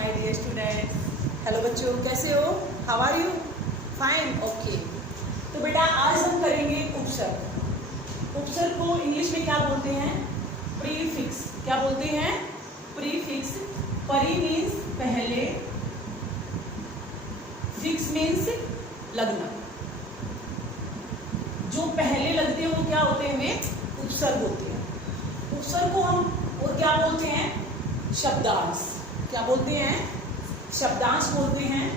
My dear students. Hello बच्चों, कैसे हो? How are you? Fine, okay. तो बेटा आज हम करेंगे उपसर्ग। उपसर्ग को इंग्लिश में क्या बोलते हैं? प्रीफिक्स। क्या बोलते हैं? प्रीफिक्स। परी मीन्स पहले, फिक्स मीन्स लगना। जो पहले लगते हैं वो क्या होते हैं? वे उपसर्ग होते हैं। उपसर्ग को हम और क्या बोलते हैं? शब्दांश। क्या बोलते हैं? शब्दांश बोलते हैं।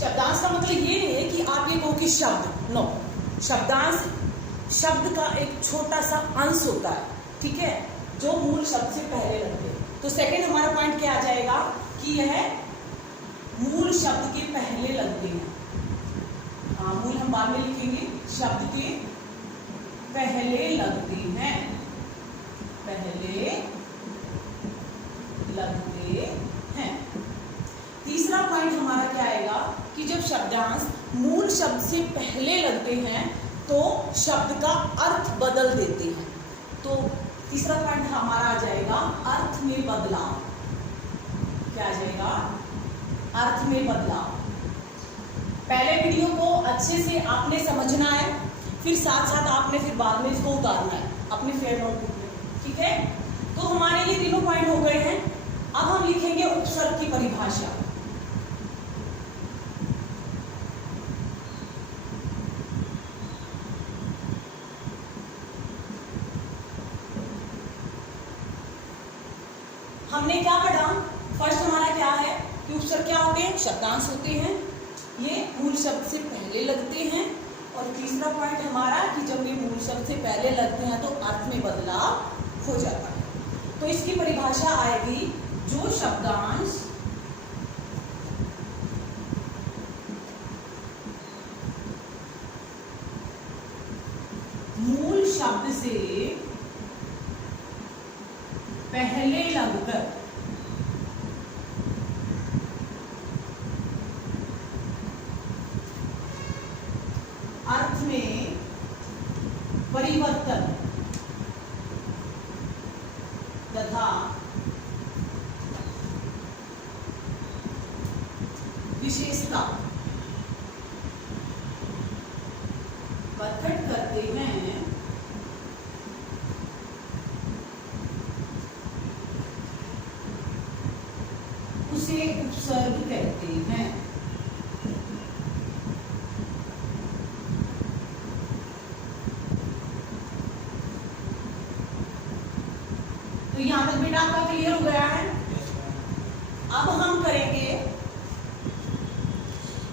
शब्दांश का मतलब ये नहीं है कि आप ये कहो कि शब्द, नो। शब्दांश शब्द का एक छोटा सा अंश होता है, ठीक है, जो मूल शब्द से पहले लगते हैं। तो सेकंड हमारा पॉइंट क्या आ जाएगा कि यह मूल शब्द के पहले लगते हैं। हाँ, मूल हम बाद में लिखेंगे, शब्द के पहले लगते हैं, पहले लगते हैं। तीसरा पॉइंट हमारा क्या आएगा कि जब शब्दांश मूल शब्द से पहले लगते हैं तो शब्द का अर्थ बदल देते हैं। तो तीसरा पॉइंट हमारा आ जाएगा अर्थ में बदलाव। क्या आ जाएगा? अर्थ में बदलाव। पहले वीडियो को अच्छे से आपने समझना है, फिर साथ साथ आपने फिर बाद में इसको उतारना है अपने फेयर नोटबुक में, ठीक है? तो हमारे ये तीनों पॉइंट हो गए हैं। अब हम लिखेंगे उपसर्ग की परिभाषा। हमने क्या पढ़ा? फर्स्ट हमारा क्या है कि उपसर्ग क्या होते हैं? शब्दांश होते हैं, ये मूल शब्द से पहले लगते हैं। और तीसरा पॉइंट हमारा कि जब ये मूल शब्द से पहले लगते हैं तो अर्थ में बदलाव हो जाता है। तो इसकी परिभाषा आएगी, जो शब्दांश मूल शब्द से पहले लगकर अर्थ में परिवर्तन तथा विशेषता प्रकट करते हैं, उसे उपसर्ग कहते हैं। तो यहां तक बेटा आपका क्लियर हो गया है? अब हम करेंगे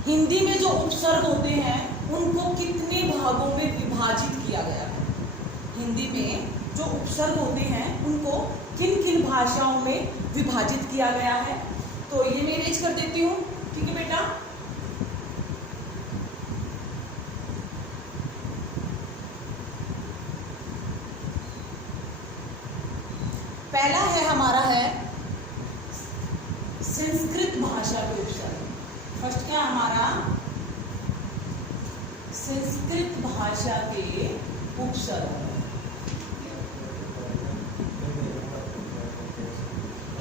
हिंदी में जो उपसर्ग होते हैं उनको कितने भागों में विभाजित किया गया है। हिंदी में जो उपसर्ग होते हैं उनको किन किन भाषाओं में विभाजित किया गया है। तो ये मैं इरेज कर देती हूँ, ठीक है बेटा? पहला है हमारा है संस्कृत भाषा के उपसर्ग। फर्स्ट क्या हमारा? संस्कृत भाषा के उपसर्ग।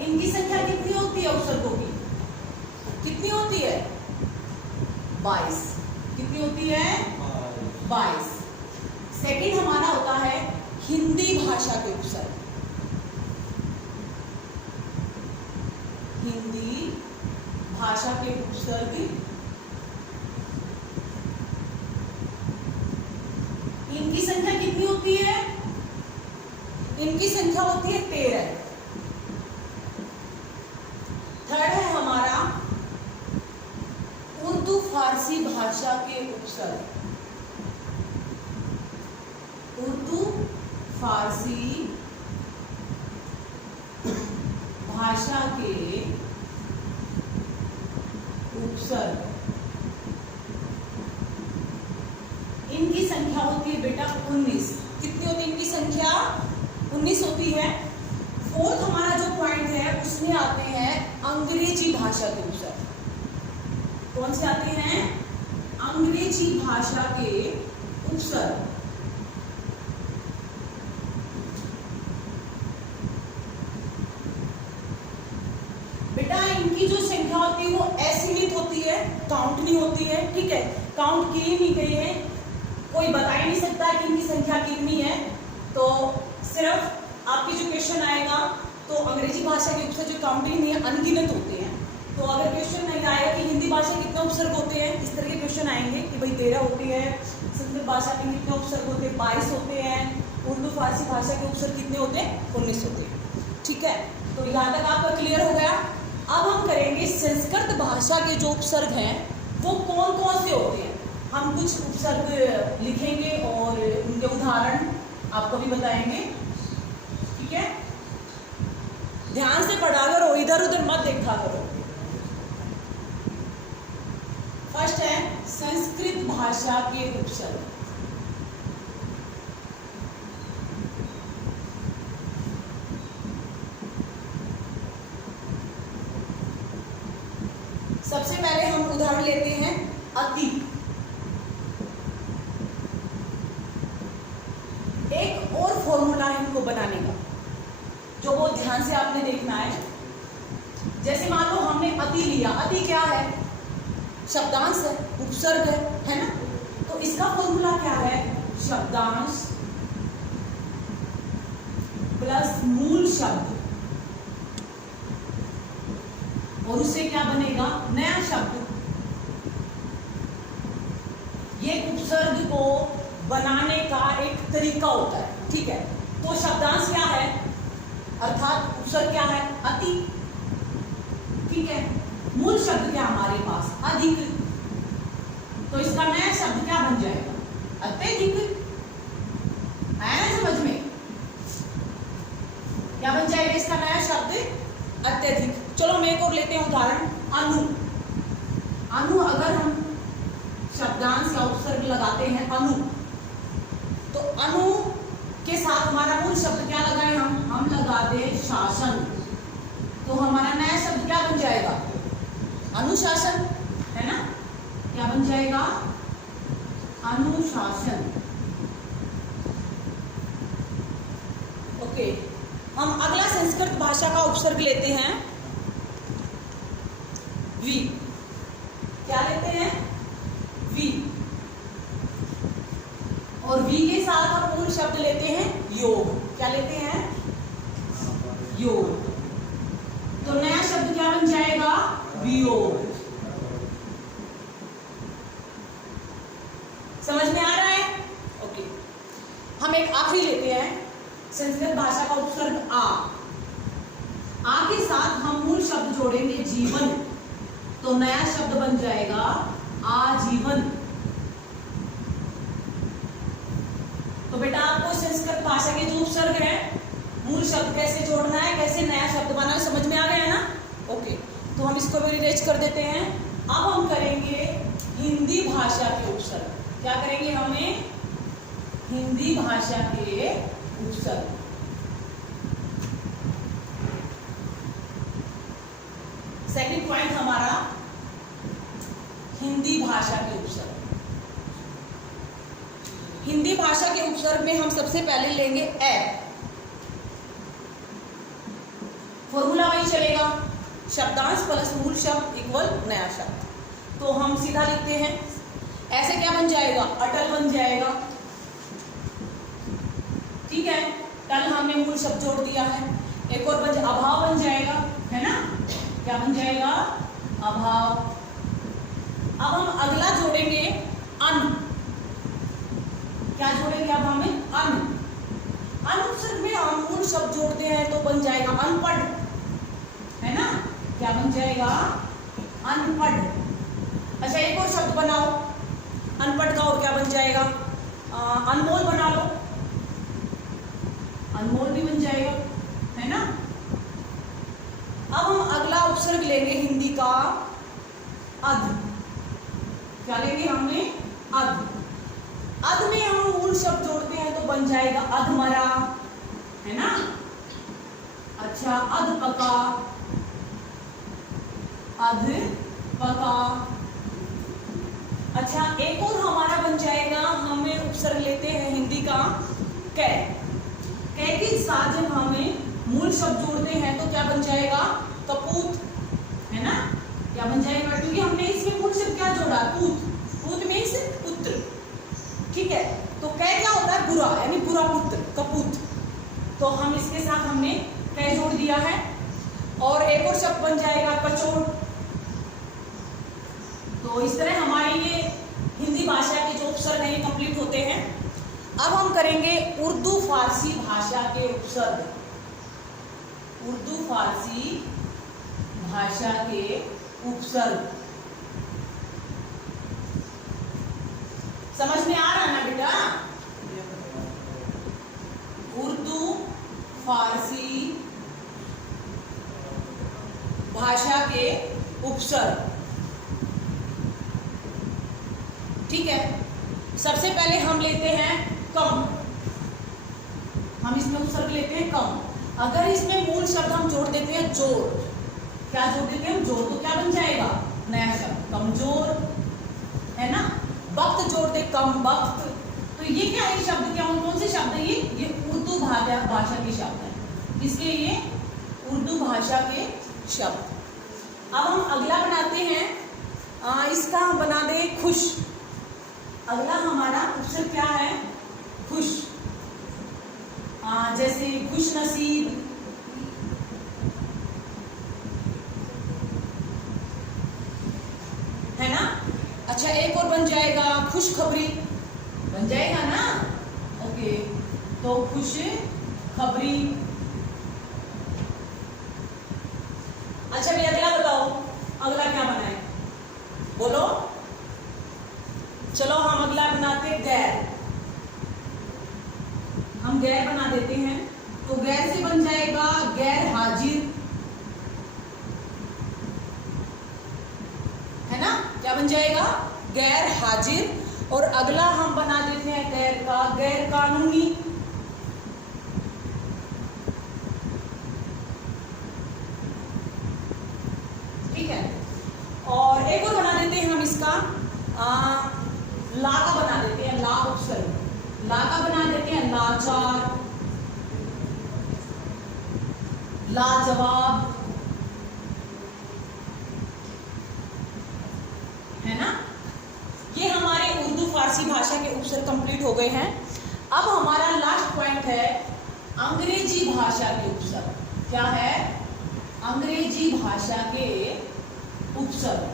इनकी संख्या कितनी होती है? उपसर्गों की कितनी होती है? 22। कितनी होती है? 22। सेकंड हमारा होता है हिंदी भाषा के उपसर्ग। हिंदी भाषा के उपसर्ग इनकी संख्या कितनी होती है? इनकी संख्या होती है 13। थर्ड है हमारा उर्दू फारसी भाषा के उपसर्ग। उर्दू फारसी भाषा के उपसर्ग इनकी संख्या होती है बेटा 19। कितनी होती है इनकी संख्या? 19 होती है। फोर्थ हमारा जो पॉइंट है उसमें आते हैं अंग्रेजी भाषा के उपसर्ग। कौन से आते हैं? अंग्रेजी भाषा के उपसर्ग। संख्या होती है वो असीमित होती है, काउंट नहीं होती है, ठीक है, काउंट की नहीं गई है, कोई बता ही नहीं सकता कि इनकी संख्या कितनी है। तो सिर्फ आपकी जो क्वेश्चन आएगा तो अंग्रेजी भाषा के उपसर्ग जो काउंटिंग नहीं है अनगिनत होते हैं। तो अगर क्वेश्चन नहीं आएगा कि हिंदी भाषा कितने उपसर्ग होते हैं, इस तरह के क्वेश्चन आएंगे कि भाई 13 होते हैं, संस्कृत भाषा के कितने उपसर्ग होते हैं, 22 होते हैं, उर्दू फारसी भाषा के उपसर्ग कितने होते हैं, 19 होते हैं, ठीक है। तो यहाँ तक आपका क्लियर हो गया। अब हम करेंगे संस्कृत भाषा के जो उपसर्ग हैं वो कौन कौन से होते हैं। हम कुछ उपसर्ग लिखेंगे और उनके उदाहरण आपको भी बताएंगे, ठीक है। ध्यान से पढ़ा करो, इधर उधर मत देखा करो। फर्स्ट है संस्कृत भाषा के उपसर्ग। सबसे पहले हम उदाहरण लेते हैं अति। एक और फॉर्मूला है इनको बनाने का जो बहुत ध्यान से आपने देखना है। जैसे मान लो हमने अति लिया, अति क्या है, शब्दांश है, उपसर्ग है ना। तो इसका फॉर्मूला क्या है, शब्दांश प्लस मूल शब्द और उससे क्या बनेगा, नया शब्द। ये उपसर्ग को बनाने का एक तरीका होता है, ठीक है। तो शब्दांश क्या है, अर्थात उपसर्ग क्या है, अति, ठीक है। मूल शब्द क्या हमारे पास, अधिक। तो इसका नया शब्द क्या बन जाएगा, अत्यधिक। आया समझ में, क्या बन जाएगा इसका नया शब्द, अत्यधिक। चलो मैं एक और लेते हैं उदाहरण, अनु। अनु अगर हम शब्दांश या उपसर्ग लगाते हैं अनु, तो अनु के साथ हमारा मूल शब्द क्या लगाए हम लगा दे शासन। तो हमारा नया शब्द क्या बन जाएगा, अनुशासन, है ना। क्या बन जाएगा, अनुशासन। ओके, हम अगला संस्कृत भाषा का उपसर्ग लेते हैं वी। क्या लेते हैं, वी। और वी के साथ हम मूल शब्द लेते हैं योग। क्या लेते हैं, योग। तो नया शब्द क्या बन जाएगा, वियोग। समझ में आ रहा है, ओके। हम एक आखिरी लेते हैं संस्कृत भाषा का उपसर्ग आ। आ के साथ हम मूल शब्द जोड़ेंगे जीवन, तो नया शब्द बन जाएगा आजीवन। तो बेटा आपको संस्कृत भाषा के जो उपसर्ग है मूल शब्द कैसे जोड़ना है, कैसे नया शब्द बनाना है, समझ में आ गया ना, ओके। तो हम इसको भी रिलेट कर देते हैं। अब हम करेंगे हिंदी भाषा के उपसर्ग। क्या करेंगे, हमें हिंदी भाषा के उपसर्ग। सेकंड पॉइंट हमारा हिंदी भाषा के उपसर्ग। हिंदी भाषा के उपसर्ग में हम सबसे पहले लेंगे ए। फॉर्मूला वही चलेगा, शब्दांश प्लस मूल शब्द इक्वल नया शब्द। तो हम सीधा लिखते हैं, ऐसे क्या बन जाएगा, अटल बन जाएगा, ठीक है। टल हमने मूल शब्द जोड़ दिया है। एक और अभाव बन जाएगा, है ना। क्या बन जाएगा, अभाव। अब हम अगला जोड़ेंगे अन। क्या जोड़ेंगे अब हमें, अन। अन उपसर्ग में हम मूल शब्द जोड़ते हैं तो बन जाएगा अनपढ़, है ना। क्या बन जाएगा, अनपढ़। अच्छा एक और शब्द बनाओ अनपढ़ का, और क्या बन जाएगा, अनमोल बना लो, अनमोल भी बन जाएगा, है ना। अब हम अगला उपसर्ग लेंगे हिंदी का अध। क्या लेंगे हमने, अध। अध में हम मूल शब्द जोड़ते हैं तो बन जाएगा अधमरा, है ना। अच्छा अधपका, अधपका। अच्छा एक और हमारा बन जाएगा, हमें उपसर्ग लेते हैं हिंदी का कै। कै के साथ जब हमें मूल शब्द जोड़ते हैं तो क्या बन जाएगा, कपूत, है ना। क्या बन जाएगा, क्योंकि हमने इसमें मूल शब्द क्या जोड़ा, पूत। पूत मीन्स पुत्र, ठीक है। तो कै क्या होता है, बुरा, यानी बुरा पुत्र, कपूत। तो हम इसके साथ हमने कै जोड़ दिया है। और एक और शब्द बन जाएगा कचोट। तो इस तरह हमारी ये हिंदी भाषा के जो उपसर्ग हैं ये कंप्लीट होते हैं। अब हम करेंगे उर्दू फारसी भाषा के उपसर्ग। उर्दू फारसी भाषा के उपसर्ग समझ में आ रहा है ना बेटा? उर्दू फारसी भाषा के उपसर्ग, ठीक है। सबसे पहले हम लेते हैं कम। हम इसमें उपसर्ग लेते हैं कम। अगर इसमें मूल शब्द हम जोड़ देते हैं जोर, क्या जोड़ देते हैं हम, जोर, तो क्या बन जाएगा, नया शब्द कमजोर, है ना। वक्त जोड़ दे, कम वक्त। तो ये क्या है शब्द, क्या कौन से शब्द है ये उर्दू भाषा के शब्द है। किसके, ये उर्दू भाषा के शब्द। अब हम अगला बनाते हैं, इसका हम बना दे खुश। अगला हमारा उपसर्ग क्या है, खुश। जैसे खुश नसीब, है ना। अच्छा एक और बन जाएगा खुशखबरी, बन जाएगा ना, ओके। तो खुश खबरी। अच्छा भी अगला बताओ, अगला क्या बनाए, बोलो। चलो हम अगला बनाते गैर। हम गैर बना देते हैं। तो गैर से बन जाएगा गैर हाजिर, है ना। क्या बन जाएगा, गैर हाजिर। और अगला हम बना देते हैं गैर का गैर कानूनी। ठीक है। और एक और बना देते हैं हम इसका ला का बना देते हैं, ला उपसर्ग। ला का बना देते हैं लाचार, लाजवाब, है ना। ये हमारे उर्दू फारसी भाषा के उपसर्ग कंप्लीट हो गए हैं। अब हमारा लास्ट पॉइंट है अंग्रेजी भाषा के उपसर्ग। क्या है, अंग्रेजी भाषा के उपसर्ग।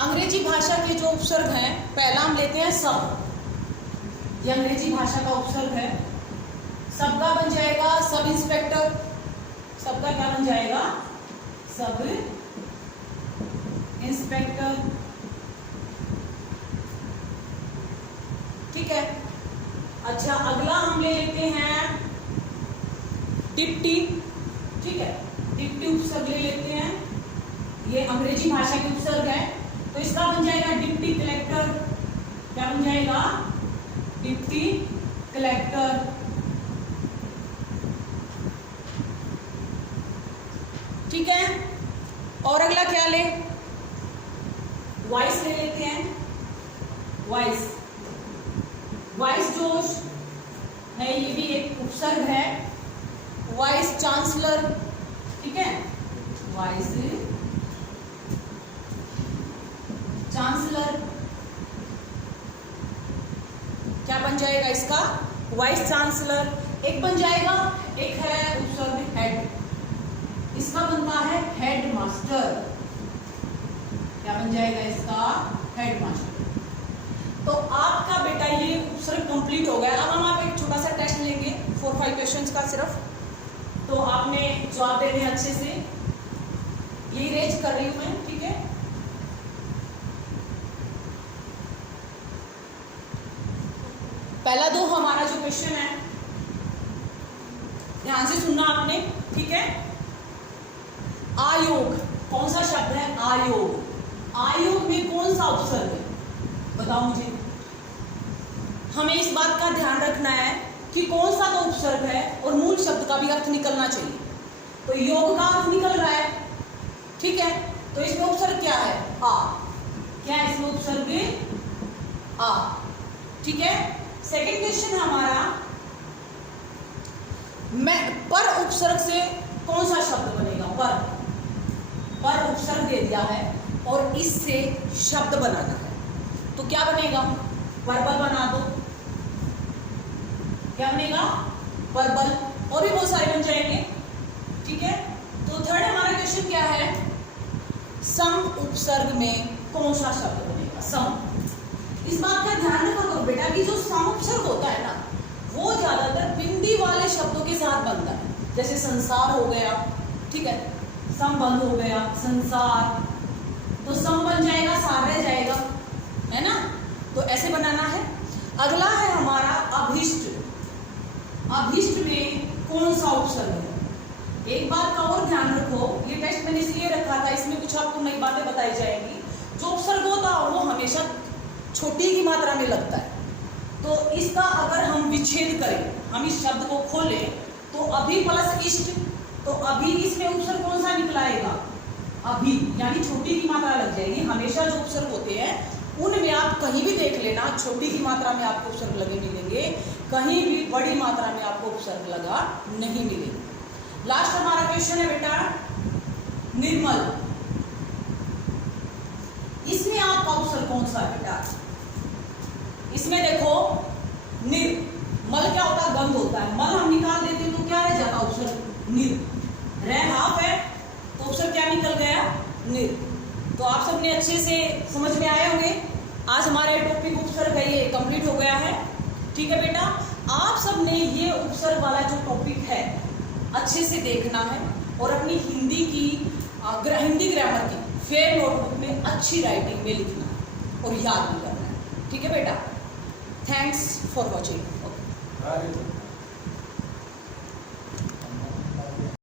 अंग्रेजी भाषा के जो उपसर्ग हैं, पहला हम लेते हैं सब। ये अंग्रेजी भाषा का उपसर्ग है। सब का बन जाएगा सब इंस्पेक्टर। सब का क्या बन जाएगा, सब इंस्पेक्टर, ठीक है। अच्छा अगला हम ले लेते हैं डिप्टी, ठीक है। डिप्टी उपसर्ग ले लेते हैं, ये अंग्रेजी भाषा के उपसर्ग है। तो इसका बन जाएगा डिप्टी कलेक्टर। क्या बन जाएगा, डिप्टी कलेक्टर, ठीक है। और अगला क्या ले, वाइस ले लेते हैं। वाइस, वाइस जोश है, ये भी एक उपसर्ग है। वाइस चांसलर, ठीक है। वाइस चांसलर, क्या बन जाएगा इसका, वाइस चांसलर। एक बन जाएगा, एक है उपसर्ग हेड, इसका बनता है हेड मास्टर। क्या बन जाएगा इसका, हेड मास्टर। तो आपका बेटा ये उपसर्ग कंप्लीट हो गया। अब हम आप एक छोटा सा टेस्ट लेंगे 4-5 क्वेश्चंस का सिर्फ, तो आपने जवाब देने अच्छे से। यही रेज कर रही हूं मैं, ठीक है। पहला दो हमारा जो क्वेश्चन है, ध्यान से सुनना आपने, ठीक है। आयोग कौन सा शब्द है, आयोग। आयोग में कौन सा उपसर्ग है, बताओ मुझे। हमें इस बात का ध्यान रखना है कि कौन सा तो उपसर्ग है और मूल शब्द का भी अर्थ निकलना चाहिए। तो योग का अर्थ निकल रहा है, ठीक है। तो इसमें उपसर्ग क्या है, आ। क्या है इसमें उपसर्ग आ। ठीक है, सेकंड क्वेश्चन है हमारा, मैं पर उपसर्ग से कौन सा शब्द बनेगा? पर उपसर्ग दे दिया है और इससे शब्द बनाना है, तो क्या बनेगा? वर्बल बना दो। क्या बनेगा? वर्बल। और भी बहुत सारे बन जाएंगे। ठीक है, तो थर्ड हमारा क्वेश्चन क्या है? सम उपसर्ग में कौन सा शब्द बनेगा? सम। इस बात का ध्यान रखा करो बेटा कि जो सम उपसर्ग होता है ना, वो ज्यादातर बिंदी वाले शब्दों के साथ बनता है। जैसे संसार हो गया, ठीक है, संबंध हो गया, संसार, तो सम बन जाएगा, सार रह जाएगा, है ना? तो ऐसे बनाना है। अगला है हमारा अभिष्ट। अभिष्ट में कौन सा उपसर्ग है? एक बात का और ध्यान रखो, ये टेस्ट मैंने इसलिए रखा था, इसमें कुछ आपको नई बातें बताई जाएंगी। जो उपसर्ग होता है वो हमेशा छोटी की मात्रा में लगता है, तो इसका अगर हम विच्छेद करें, हम इस शब्द को खोलें, तो अभी प्लस इष्ट, तो अभी इसमें उपसर्ग कौन सा निकलाएगा? अभी, यानी छोटी की मात्रा लग जाएगी। हमेशा जो उपसर्ग होते हैं उनमें आप कहीं भी देख लेना, छोटी की मात्रा में आपको उपसर्ग लगे मिलेंगे, कहीं भी बड़ी मात्रा में आपको उपसर्ग लगा नहीं मिलेगा। लास्ट हमारा क्वेश्चन है बेटा निर्मल। इसमें आपका उपसर्ग कौन सा है बेटा? इसमें देखो, निर्मल क्या होता है? गंध होता है। मल हम निकाल देते हैं तो क्या रह जाता? उपसर्ग निर। रह हाफ है तो उपसर्ग क्या निकल गया? निर। तो आप सबने अच्छे से समझ में आए होंगे। आज हमारे टॉपिक उपसर्ग है ये कंप्लीट हो गया है। ठीक है बेटा, आप सबने ये उपसर्ग वाला जो टॉपिक है अच्छे से देखना है और अपनी हिंदी ग्रामर की फेयर नोटबुक में अच्छी राइटिंग में लिखना है और याद भी करना है। ठीक है बेटा, थैंक्स फॉर वॉचिंग।